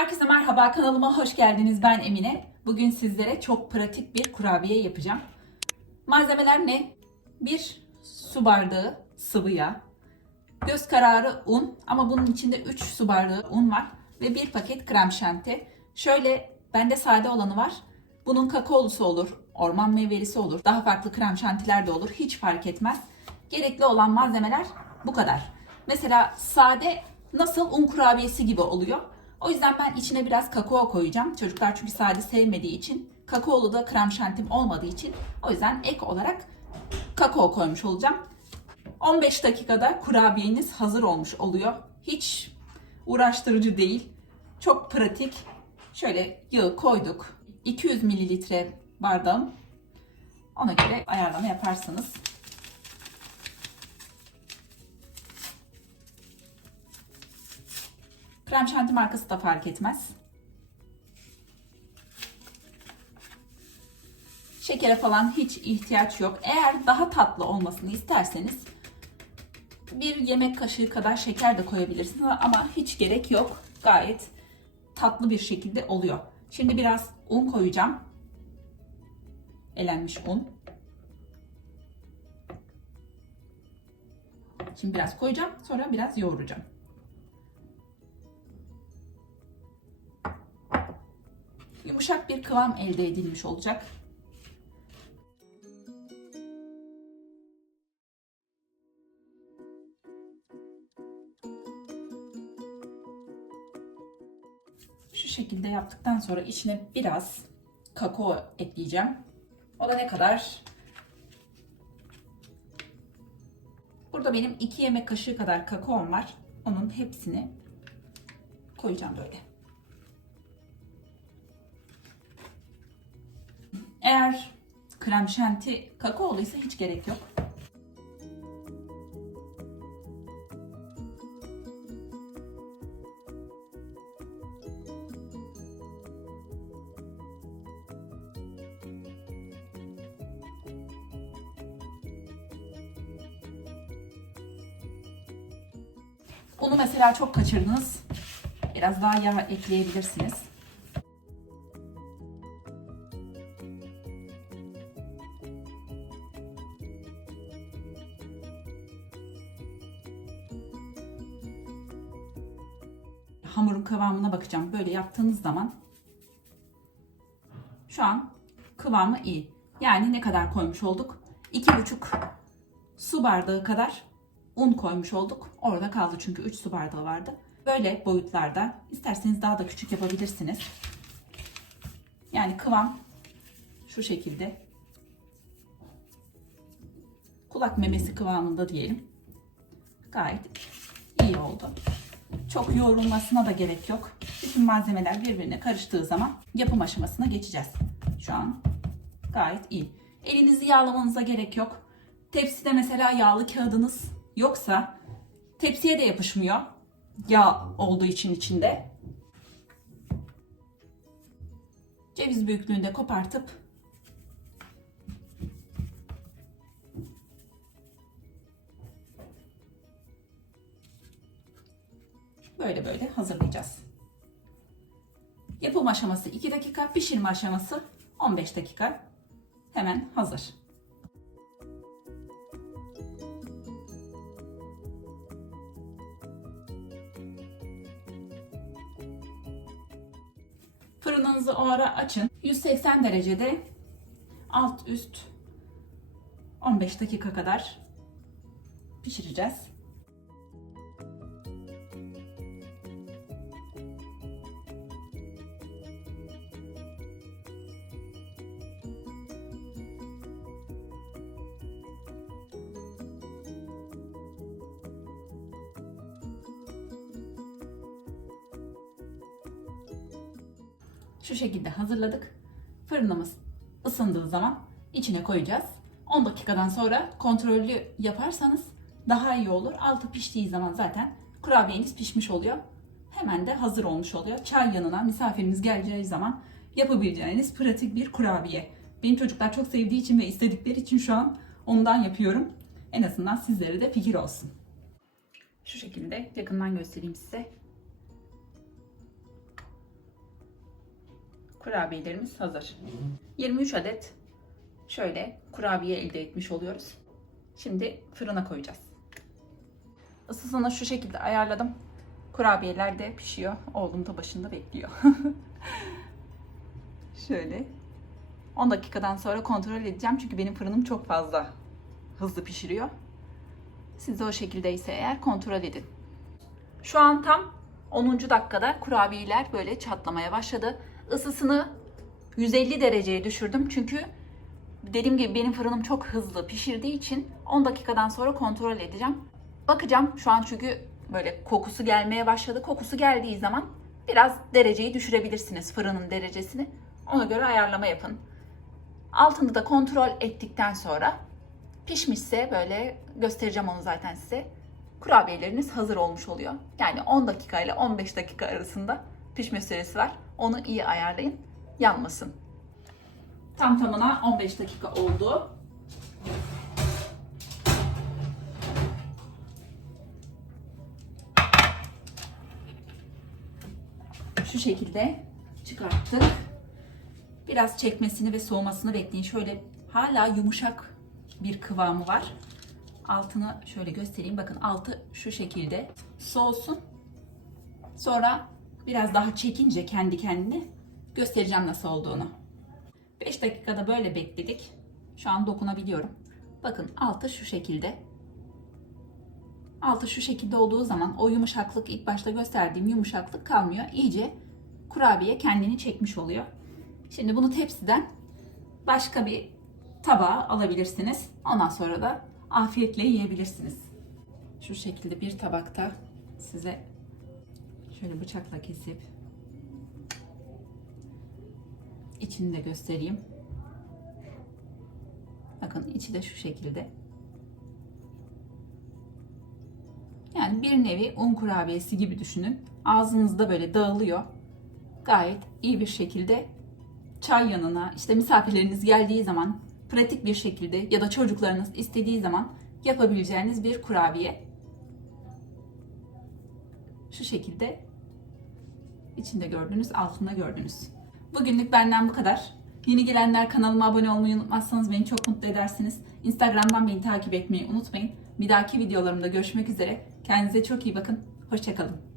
Herkese merhaba kanalıma hoş geldiniz. Ben Emine. Bugün sizlere çok pratik bir kurabiye yapacağım. Malzemeler ne? 1 su bardağı sıvı yağ, göz kararı un ama bunun içinde 3 su bardağı un var ve 1 paket krem şanti. Şöyle bende sade olanı var. Bunun kakaolusu olur, orman meyvelisi olur, daha farklı krem şantiler de olur. Hiç fark etmez. Gerekli olan malzemeler bu kadar. Mesela sade nasıl un kurabiyesi gibi oluyor. O yüzden ben içine biraz kakao koyacağım. Çocuklar çünkü sade sevmediği için. Kakaolu da krem şantim olmadığı için. O yüzden ek olarak kakao koymuş olacağım. 15 dakikada kurabiyeniz hazır olmuş oluyor. Hiç uğraştırıcı değil. Çok pratik. Şöyle yağı koyduk. 200 mililitre bardağım. Ona göre ayarlama yaparsınız. Krem şanti markası da fark etmez. Şekere falan hiç ihtiyaç yok. Eğer daha tatlı olmasını isterseniz bir yemek kaşığı kadar şeker de koyabilirsiniz ama hiç gerek yok. Gayet tatlı bir şekilde oluyor. Şimdi biraz un koyacağım. Elenmiş un. Şimdi biraz koyacağım. Sonra biraz yoğuracağım. Yumuşak bir kıvam elde edilmiş olacak. Şu şekilde yaptıktan sonra içine biraz kakao ekleyeceğim. O da ne kadar? Burada benim 2 yemek kaşığı kadar kakaom var. Onun hepsini koyacağım böyle. Eğer krem şanti kakaoluysa hiç gerek yok. Unu mesela çok kaçırdınız. Biraz daha yağ ekleyebilirsiniz. Hamurun kıvamına bakacağım. Böyle yaptığınız zaman şu an kıvamı iyi. Yani ne kadar koymuş olduk? 2,5 su bardağı kadar un koymuş olduk. Orada kaldı çünkü 3 su bardağı vardı. Böyle boyutlarda isterseniz daha da küçük yapabilirsiniz. Yani kıvam şu şekilde. Kulak memesi kıvamında diyelim. Gayet iyi oldu. Çok yoğrulmasına da gerek yok. Bütün malzemeler birbirine karıştığı zaman yapım aşamasına geçeceğiz. Şu an gayet iyi. Elinizi yağlamanıza gerek yok. Tepside mesela yağlı kağıdınız yoksa tepsiye de yapışmıyor. Yağ olduğu için içinde. Ceviz büyüklüğünde kopartıp böyle böyle hazırlayacağız. Yapım aşaması 2 dakika, pişirme aşaması 15 dakika. Hemen hazır. Fırınınızı o ara açın. 180 derecede alt üst 15 dakika kadar pişireceğiz. Şu şekilde hazırladık. Fırınımız ısındığı zaman içine koyacağız. 10 dakikadan sonra kontrollü yaparsanız daha iyi olur. Altı piştiği zaman zaten kurabiyeniz pişmiş oluyor. Hemen de hazır olmuş oluyor. Çay yanına misafiriniz geleceği zaman yapabileceğiniz pratik bir kurabiye. Benim çocuklar çok sevdiği için ve istedikleri için şu an ondan yapıyorum. En azından sizlere de fikir olsun. Şu şekilde yakından göstereyim size. Kurabiyelerimiz hazır. 23 adet şöyle kurabiye elde etmiş oluyoruz. Şimdi fırına koyacağız. Isısını şu şekilde ayarladım. Kurabiyeler de pişiyor. Oğlum da başında bekliyor. şöyle 10 dakikadan sonra kontrol edeceğim çünkü benim fırınım çok fazla hızlı pişiriyor. Siz de o şekildeyse eğer kontrol edin. Şu an tam 10. dakikada kurabiyeler böyle çatlamaya başladı. Isısını 150 dereceye düşürdüm çünkü dediğim gibi benim fırınım çok hızlı pişirdiği için 10 dakikadan sonra kontrol edeceğim. Bakacağım şu an çünkü böyle kokusu gelmeye başladı. Kokusu geldiği zaman biraz dereceyi düşürebilirsiniz fırının derecesini. Ona göre ayarlama yapın. Altını da kontrol ettikten sonra pişmişse böyle göstereceğim onu zaten size. Kurabiyeleriniz hazır olmuş oluyor. Yani 10 dakika ile 15 dakika arasında pişme süresi var. Onu iyi ayarlayın. Yanmasın. Tam tamına 15 dakika oldu. Şu şekilde çıkarttık. Biraz çekmesini ve soğumasını bekleyin. Şöyle hala yumuşak bir kıvamı var. Altını şöyle göstereyim. Bakın altı şu şekilde soğusun. Sonra biraz daha çekince kendi kendine göstereceğim nasıl olduğunu. 5 dakikada böyle bekledik. Şu an dokunabiliyorum. Bakın altı şu şekilde. Altı şu şekilde olduğu zaman o yumuşaklık ilk başta gösterdiğim yumuşaklık kalmıyor. İyice kurabiye kendini çekmiş oluyor. Şimdi bunu tepsiden başka bir tabağa alabilirsiniz. Ondan sonra da afiyetle yiyebilirsiniz. Şu şekilde bir tabakta size şöyle bıçakla kesip içini de göstereyim. Bakın içi de şu şekilde. Yani bir nevi un kurabiyesi gibi düşünün. Ağzınızda böyle dağılıyor. Gayet iyi bir şekilde çay yanına, işte misafirleriniz geldiği zaman pratik bir şekilde ya da çocuklarınız istediği zaman yapabileceğiniz bir kurabiye. Şu şekilde içinde gördüğünüz, altında gördüğünüz. Bugünlük benden bu kadar. Yeni gelenler kanalıma abone olmayı unutmazsanız beni çok mutlu edersiniz. Instagram'dan beni takip etmeyi unutmayın. Bir dahaki videolarımda görüşmek üzere. Kendinize çok iyi bakın. Hoşçakalın.